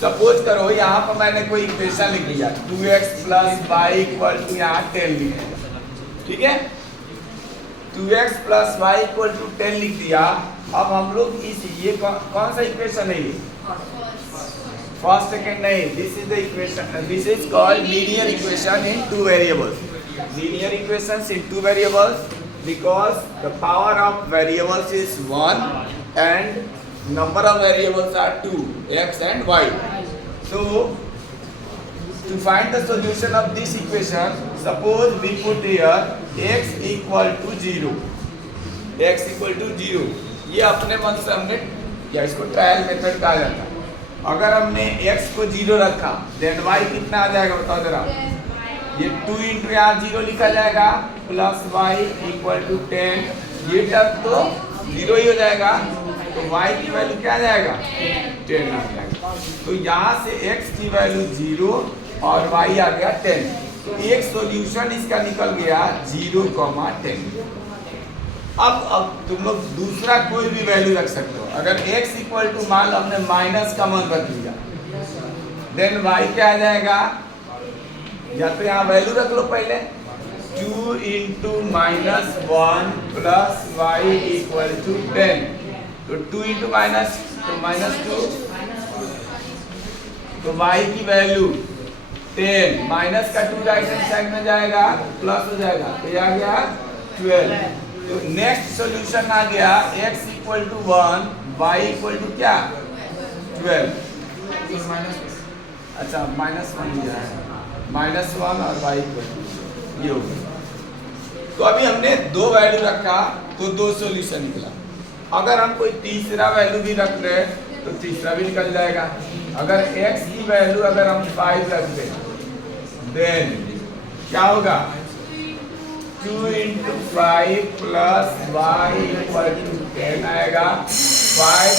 Suppose करो यहाँ पर मैंने कोई इक्वेशन लिख दिया 2x + y = यहाँ 10 लिख दिया, ठीक है। 2x + y = 10 लिख दिया। अब हम लोग ये कौन सा इक्वेशन है, ये फर्स्ट सेकंड नहीं, this is the equation, this is called linear equation in two variables. Linear equations in two variables because the power of variables is 1 and number of variables are 2, x and y. So to find the solution of this equation, suppose we put here x = 0, x = 0। ये अपने मन से हमने या इसको trial method कहा जाता है। अगर हमने x को 0 रखा then y कितना आ जाएगा बताओ जरा। ये 2 × यहाँ 0 लिखा जाएगा + y = 10, ये टर्म तो 0 ही हो जाएगा, तो y की वैल्यू क्या आ जाएगा 10 आ जाएगा। तो यहाँ से x की वैल्यू 0 और y आ गया 10, तो एक सॉल्यूशन इसका निकल गया 0, 10। अब तुम लोग दूसरा कोई भी वैल्यू रख सकते हो। अगर x = मान लो हमने माइनस का मान रख लिया देन y क्या आ जाएगा, या तो यहाँ वैल्यू रख लो पहले 2 × -1 + y = 10, तो 2 × -2 तो y की वैल्यू 10, माइनस का 2 राइट हैंड साइड में जाएगा प्लस हो जाएगा, तो ये आ गया 12। तो नेक्स्ट सॉल्यूशन आ गया x = 1, y = क्या 12, अच्छा -1 दिया है, -1 और y = ये हो गया। तो अभी हमने 2 वैल्यू रखा तो 2 सॉल्यूशन निकला। अगर हम कोई तीसरा वैल्यू भी रख रहे तो तीसरा भी निकल जाएगा। अगर x की वैल्यू अगर हम 5 रख दें देन क्या होगा 2 × 5 + y = 10 आएगा। 5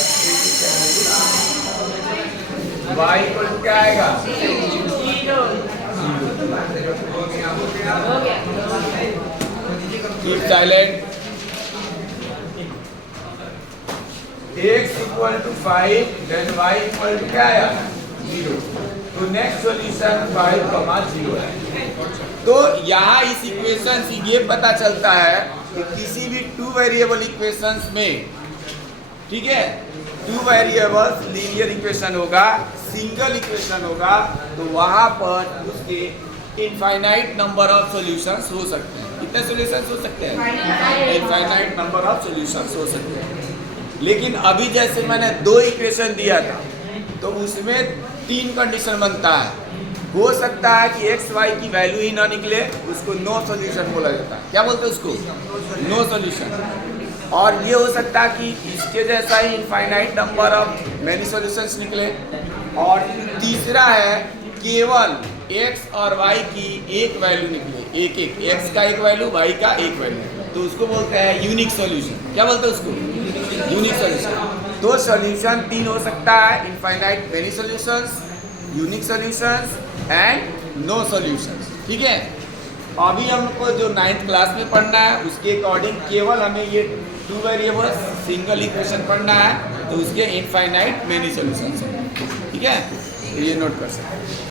y = क्या आएगा 0। Keep silent। x = 5 then y = क्या आया 0, तो नेक्स्ट सॉल्यूशन 5, 0 है। तो यहाँ इस इक्वेशन से ये पता चलता है कि किसी भी 2 वेरिएबल इक्वेशंस में, ठीक है, 2 वेरिएबल्स लीनियर इक्वेशन होगा, सिंगल इक्वेशन होगा, तो वहां पर उसके इनफाइनाइट नंबर ऑफ सॉल्यूशंस हो सकते हैं। कितने सॉल्यूशंस हो सकते हैं, इनफाइनाइट नंबर ऑफ सॉल्यूशंस हो सकते हैं। लेकिन अभी जैसे मैंने 2 इक्वेशन दिया था तो उसमें 3 कंडीशन बनता है। हो सकता है कि x y की वैल्यू ही ना निकले, उसको नो सॉल्यूशन बोला जाता है। क्या बोलते हैं उसको, नो सॉल्यूशन। और ये हो सकता है कि इसके जैसा ही infinite number of many solutions निकले। और तीसरा है केवल x और y की एक वैल्यू निकले, एक x का एक वैल्यू, y का एक वैल्यू, तो उसको बोलते हैं यूनिक सॉल्यूशन। क्या बोलते हैं उसको, यूनिक सॉल्यूशन। तो सॉल्यूशन 3 हो सकता है, infinite many solutions, unique solutions and no solutions, ठीक है। अभी हमको जो 9th क्लास में पढ़ना है उसके अकॉर्डिंग केवल हमें ये 2 वेरिएबल्स सिंगल इक्वेशन पढ़ना है, तो उसके इनफाइनाइट मेनी सॉल्यूशंस हैं, ठीक है। तो ये नोट कर सकते हैं।